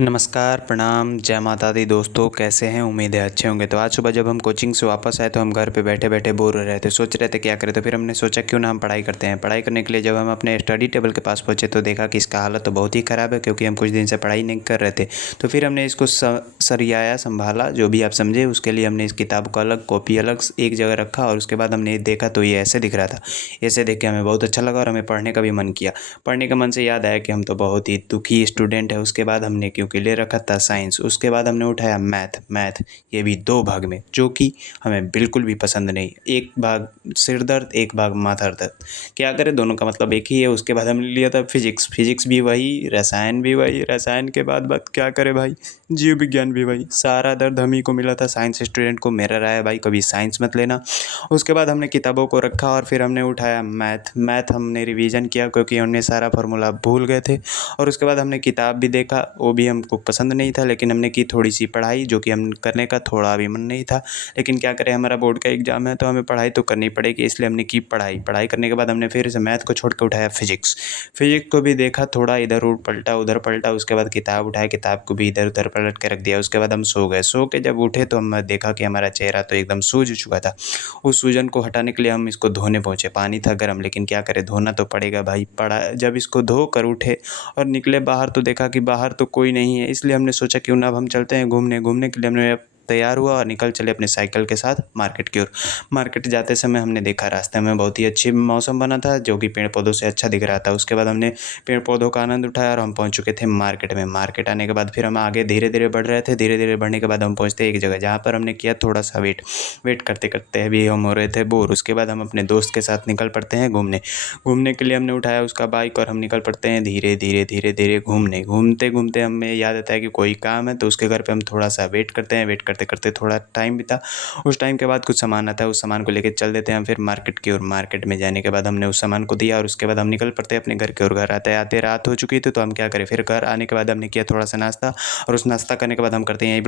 नमस्कार, प्रणाम, जय माता दी दोस्तों, कैसे हैं? उम्मीद है अच्छे होंगे। तो आज सुबह जब हम कोचिंग से वापस आए तो हम घर पे बैठे-बैठे बोर हो रहे थे, सोच रहे थे क्या करें। तो फिर हमने सोचा क्यों ना हम पढ़ाई करते हैं। पढ़ाई करने के लिए जब हम अपने स्टडी टेबल के पास पहुँचे तो देखा कि इसका हालत तो बहुत ही ख़राब है, क्योंकि हम कुछ दिन से पढ़ाई नहीं कर रहे थे। तो फिर हमने इसको सरियाया, सँभाला, जो भी आप समझे। उसके लिए हमने इस किताब को अलग, कॉपी अलग एक जगह रखा और उसके बाद हमने देखा तो ये ऐसे दिख रहा था। ऐसे देख के हमें बहुत अच्छा लगा और हमें पढ़ने का भी मन किया। पढ़ने के मन से याद आया कि हम तो बहुत ही दुखी स्टूडेंट है। उसके बाद हमने क्योंकि ले रखा था साइंस, उसके बाद हमने उठाया मैथ, ये भी 2 भाग में, जो कि हमें बिल्कुल भी पसंद नहीं। एक भाग सिर दर्द, एक भाग माथा दर्द, क्या करें, दोनों का मतलब एक ही है। उसके बाद हमने लिया था फिजिक्स भी वही, रसायन भी वही, रसायन के बाद क्या करें भाई, जीव विज्ञान भी वही। सारा दर्द हम ही को मिला था, साइंस स्टूडेंट को। मेरा राय है भाई, कभी साइंस मत लेना। उसके बाद हमने किताबों को रखा और फिर हमने उठाया मैथ हमने रिवीजन किया, क्योंकि हमने सारा फार्मूला भूल गए थे। और उसके बाद हमने किताब भी देखा, वो भी हमको पसंद नहीं था, लेकिन हमने की थोड़ी सी पढ़ाई, जो कि हम करने का थोड़ा भी मन नहीं था। लेकिन क्या करें, हमारा बोर्ड का एग्जाम है तो हमें पढ़ाई तो करनी पड़ेगी, इसलिए हमने की पढ़ाई करने के बाद हमने फिर से मैथ को छोड़ के उठाया फिजिक्स को भी देखा, थोड़ा इधर पलटा उधर पलटा। उसके बाद किताब उठाया, किताब को भी इधर उधर पलट के रख दिया। उसके बाद हम सो गए। सो के जब उठे तो हम देखा कि हमारा चेहरा तो एकदम सूज चुका था। उस सूजन को हटाने के लिए हम इसको धोने पहुँचे। पानी था गर्म, लेकिन क्या करें, धोना तो पड़ेगा भाई। पड़ा जब इसको धो कर उठे और निकले बाहर तो देखा कि बाहर तो कोई नहीं है। इसलिए हमने सोचा क्यों ना अब हम चलते हैं घूमने के लिए हमने तैयार हुआ और निकल चले अपने साइकिल के साथ मार्केट की ओर। मार्केट जाते समय हमने देखा रास्ते में बहुत ही अच्छी मौसम बना था, जो कि पेड़ पौधों से अच्छा दिख रहा था। उसके बाद हमने पेड़ पौधों का आनंद उठाया और हम पहुंच चुके थे मार्केट में। मार्केट आने के बाद फिर हम आगे धीरे धीरे बढ़ रहे थे। धीरे धीरे बढ़ने के बाद हम पहुंचते एक जगह, जहाँ पर हमने किया थोड़ा सा वेट करते करते अभी हम हो रहे थे बोर। उसके बाद हम अपने दोस्त के साथ निकल पड़ते हैं घूमने। घूमने के लिए हमने उठाया उसका बाइक और हम निकल पड़ते हैं धीरे धीरे घूमने। घूमते घूमते हमें याद आता है कि कोई काम है, तो उसके घर पे हम थोड़ा सा वेट करते हैं। वेट करते करते थोड़ा टाइम बीता। उस टाइम के बाद कुछ सामान आता है, उस सामान को लेकर चल देते हैं हम फिर मार्केट की ओर। मार्केट में जाने के बाद हमने उस सामान को दिया और उसके बाद हम निकल पड़ते हैं अपने घर की ओर। घर आते आते रात हो चुकी थी, तो हम क्या करें, फिर घर आने के बाद हमने किया थोड़ा सा नाश्ता और उस नाश्ता करने के बाद हम करते हैं यही